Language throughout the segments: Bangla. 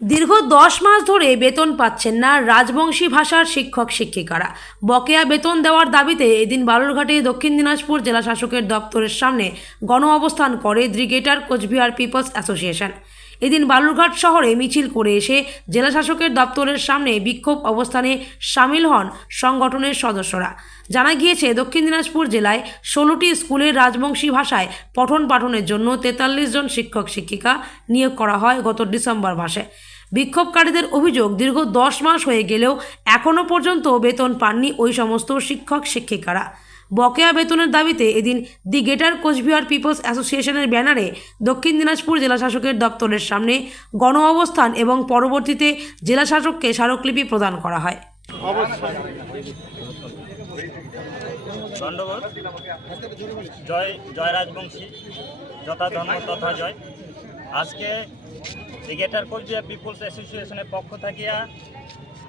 দীর্ঘ দশ মাস ধরে বেতন পাচ্ছেন না রাজবংশী ভাষার শিক্ষক শিক্ষিকারা। বকেয়া বেতন দেওয়ার দাবিতে এদিন বালুরঘাটে দক্ষিণ দিনাজপুর জেলা শাসকের দপ্তরের সামনে গণ অবস্থান করে দ্রিগেটার কোচবিহার পিপলস অ্যাসোসিয়েশন। এদিন বালুরঘাট শহরে মিছিল করে এসে জেলা শাসকের দপ্তরের সামনে বিক্ষোভ অবস্থানে সামিল হন সংগঠনের সদস্যরা। জানা গিয়েছে, দক্ষিণ দিনাজপুর জেলায় ষোলোটি স্কুলের রাজবংশী ভাষায় পঠন পাঠনের জন্য তেতাল্লিশ জন শিক্ষক শিক্ষিকা নিয়োগ করা হয় গত ডিসেম্বর মাসে। বিক্ষোভকারীদের অভিযোগ, দীর্ঘ দশ মাস হয়ে গেলেও এখনও পর্যন্ত বেতন পাননি ওই সমস্ত শিক্ষক শিক্ষিকারা। বকেয়া বেতনের দাবিতে এদিন দি গেটার কোচবিহার পিপলস অ্যাসোসিয়েশনের ব্যানারে দক্ষিণ দিনাজপুর জেলা শাসকের দপ্তরের সামনে গণ অবস্থান এবং পরবর্তীতে জেলা শাসককে স্মারকলিপি প্রদান করা হয়। দণ্ডবোধ জয় জয় রাজবংশী। যথা ধর্ম, তথা জয়। আজকে ক্রিকেটার কোচবিহার পিপুলস অ্যাসোসিয়েশনের পক্ষ থাকিয়া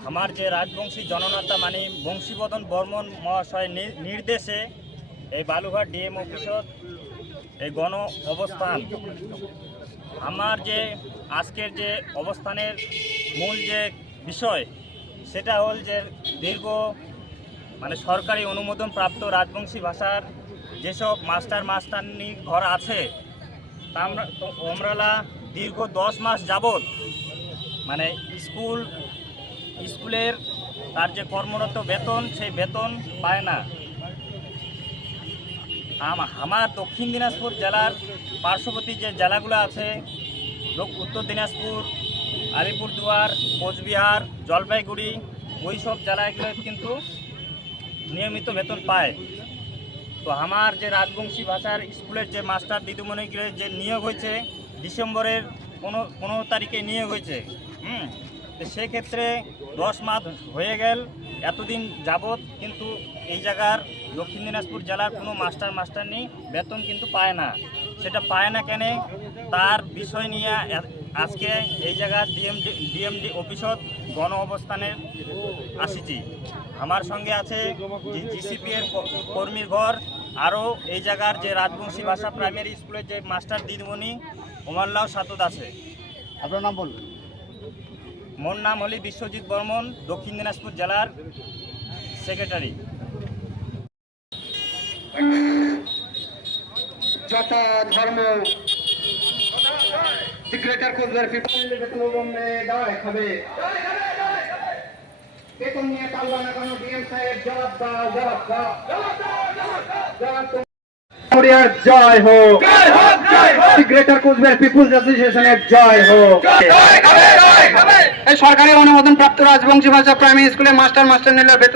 আমার যে রাজবংশী জননেতা মানে বংশীবদন বর্মন মহাশয় নির্দেশে এই বালুঘাট ডিএম অফিসত এই গণ অবস্থান। আমার যে আজকের যে অবস্থানের মূল যে বিষয়, সেটা হল যে দীর্ঘ মানে সরকারি অনুমোদন প্রাপ্ত রাজবংশী ভাষার যেসব মাস্টার মাস্টারনি ঘর আছে, তা আমরা তো আমরালা দীর্ঘ দশ মাস যাবৎ মানে স্কুল স্কুলের তার যে কর্মরত বেতন, সেই বেতন পায় না। আমার দক্ষিণ দিনাজপুর জেলার পার্শ্ববর্তী যে জেলাগুলো আছে উত্তর দিনাজপুর, আলিপুরদুয়ার, কোচবিহার, জলপাইগুড়ি ওই সব জেলাগুলো কিন্তু নিয়মিত বেতন পায়। তো আমার যে রাজবংশী ভাষার স্কুলের যে মাস্টার দিদিমণিগুলো যে নিয়োগ হয়েছে, ডিসেম্বরের পনেরো পনেরো তারিখে নিয়োগ হয়েছে, হুম, তো সেক্ষেত্রে দশ মাস হয়ে গেল, এতদিন যাবৎ কিন্তু এই জায়গার দক্ষিণ দিনাজপুর জেলার কোনো মাস্টার মাস্টার নেই, বেতন কিন্তু পায় না। সেটা পায় না কেন তার বিষয় নিয়ে আজকে এই জায়গার ডিএমডি ডিএমডি অফিসত গণ অবস্থানে আসিছি। আমার সঙ্গে আছে জিসিপি এর কর্মীর ঘর আরও এই জায়গার যে রাজবংশী ভাষা প্রাইমারি স্কুলের যে মাস্টার দিদিমণি ওমাল্লাও সাতদ আছে। আপনার নাম বলুন। মোর নাম হলি বিশ্বজিৎ বর্মন দক্ষিণ দিনাজপুর জেলার সেক্রেটারি যথা ধর্ম দি গ্রেটার কোচবিহার পিপল বেতন অবলম্বনে দাঁড়ায় খাবে। বেতন নিয়ে পারবা না কেন ডিএম সাহেব জবাব দাও জবাব দাও। জবাব তো- মরিয়ার জয় হোক। দি গ্রেটার কোচবিহার পিপুলস অ্যাসোসিয়েশনের জয় হোক। সরকারি অনুমোদন প্রাপ্ত রাজবংশী ভাষা প্রাইমারি স্কুলে মাস্টার মাস্টার নিলে বেতন